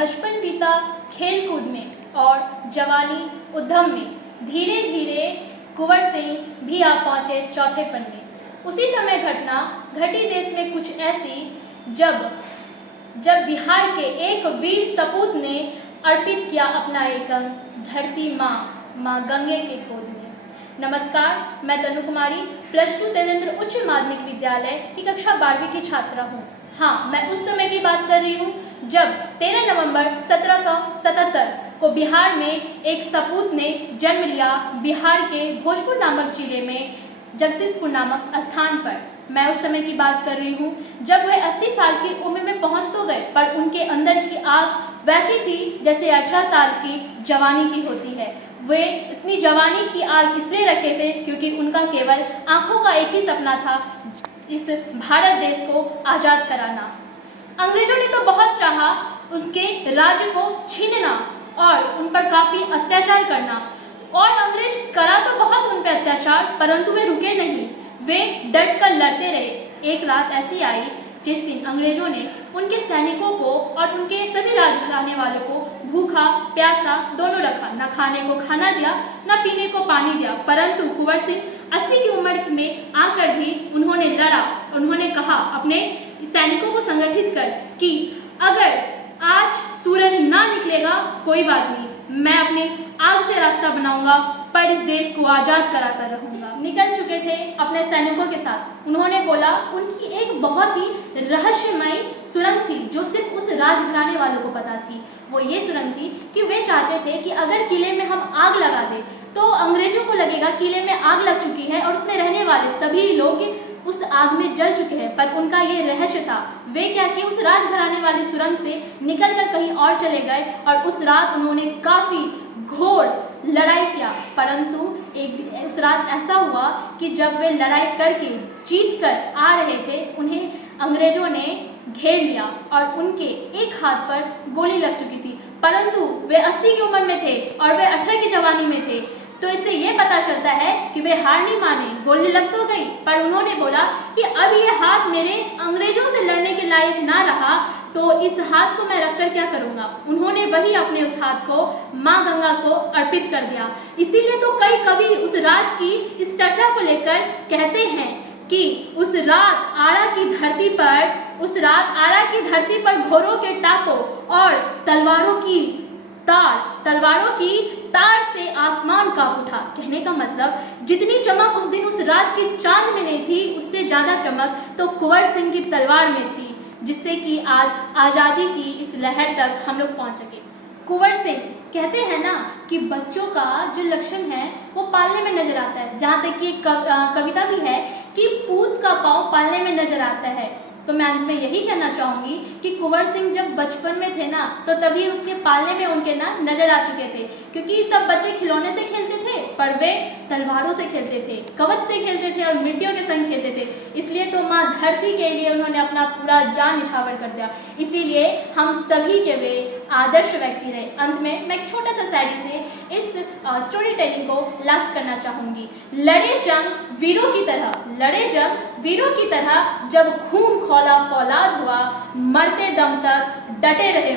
बचपन बीता खेल कूद में और जवानी उद्यम में। धीरे धीरे कुंवर सिंह भी आ पहुँचे चौथे पन्ने। उसी समय घटना घटी देश में कुछ ऐसी जब बिहार के एक वीर सपूत ने अर्पित किया अपना एक अंग धरती माँ गंगे के गोद में। नमस्कार, मैं तनु कुमारी +2 तेजेंद्र उच्च माध्यमिक विद्यालय की कक्षा 12वीं की छात्रा हूँ। हाँ, मैं उस समय की बात कर रही हूँ जब 13 नवंबर 1777 को बिहार में एक सपूत ने जन्म लिया। बिहार के भोजपुर नामक जिले में जगदीशपुर नामक स्थान पर। मैं उस समय की बात कर रही हूँ जब वह 80 साल की उम्र में पहुँच तो गए, पर उनके अंदर की आग वैसी थी जैसे 18 साल की जवानी की होती है। वे इतनी जवानी की आग इसलिए रखे थे क्योंकि उनका केवल आंखों का एक ही सपना था, इस भारत देश को आज़ाद कराना। अंग्रेजों ने तो बहुत चाहा उनके राज्य को छीनना और उन पर काफ़ी अत्याचार करना, और अंग्रेज करा तो बहुत उन पर अत्याचार, परंतु वे रुके नहीं। वे डट कर लड़ते रहे। एक रात ऐसी आई जिस दिन अंग्रेजों ने उनके सैनिकों को और उनके सभी राजघराने वालों को भूखा प्यासा दोनों रखा। न खाने को खाना दिया, न पीने को पानी दिया, परंतु कुंवर सिंह 80 की उम्र में आकर भी उन्होंने लड़ा। उन्होंने कहा अपने सैनिकों को संगठित कर कि अगर आज सूरज ना निकलेगा कोई बात नहीं, मैं अपने आग से रास्ता बनाऊंगा, पर इस देश को आज़ाद करा कर रहूँगा। निकल चुके थे अपने सैनिकों के साथ। उन्होंने बोला उनकी एक बहुत ही रहस्यमयी सुरंग थी जो सिर्फ उस राजघराने वालों को पता थी। वो ये सुरंग थी कि वे चाहते थे कि अगर किले में हम आग लगा दें तो अंग्रेजों को लगेगा किले में आग लग चुकी है और उसमें रहने वाले सभी लोग उस आग में जल चुके हैं। पर उनका ये रहस्य था। वे क्या कि उस राजघराने वाली सुरंग से निकलकर कहीं और चले गए और उस रात उन्होंने काफ़ी घोर लड़ाई किया। परंतु उस रात ऐसा हुआ कि जब वे लड़ाई करके जीत कर आ रहे थे, उन्हें अंग्रेजों ने घेर लिया और उनके एक हाथ पर गोली लग चुकी थी। परंतु वे 80 की उम्र में थे और वे 18 की जवानी में थे, तो इससे ये पता चलता है कि वे हार नहीं माने। गोली लग तो गई, पर उन्होंने बोला कि अब ये हाथ मेरे अंग्रेजों से लड़ने के लायक ना रहा, तो इस हाथ को मैं रखकर क्या करूँगा। उन्होंने वही अपने उस हाथ को माँ गंगा को अर्पित कर दिया। इसीलिए तो कई कवि उस रात की इस चर्चा को लेकर कहते हैं कि उस रात आरा की धरती पर घोरों के टापों और तलवारों की तार से आसमान कांप उठा। कहने का मतलब जितनी चमक उस दिन उस रात की चांद में नहीं थी, उससे ज़्यादा चमक तो कुंवर सिंह की तलवार में थी, जिससे कि आज आज़ादी की इस लहर तक हम लोग पहुँच सके। कुंवर सिंह कहते हैं ना कि बच्चों का जो लक्षण है वो पालने में नजर आता है। जहाँ तक कि एक कविता भी है कि पूत का पाँव पालने में नजर आता है। तो मैं अंत में यही कहना चाहूँगी कि कुंवर सिंह जब बचपन में थे ना, तो तभी उसके पालने में उनके ना नजर आ चुके थे। क्योंकि सब बच्चे खिलौने से खेलते थे, पर वे तलवारों से खेलते थे, कवच से खेलते थे और मिट्टियों के संग खेलते थे। इसलिए तो माँ धरती के लिए उन्होंने अपना पूरा जान निछावर कर दिया। इसीलिए हम सभी के वे आदर्श व्यक्ति रहे। अंत में मैं एक छोटा सा शायरी से इस स्टोरी टेलिंग को लास्ट करना चाहूँगी। लड़े जंग वीरों की तरह जब खून खौला फौलाद हुआ, मरते दम तक डटे रहे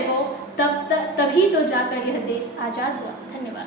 वो, तभी तो जाकर यह देश आज़ाद हुआ। धन्यवाद।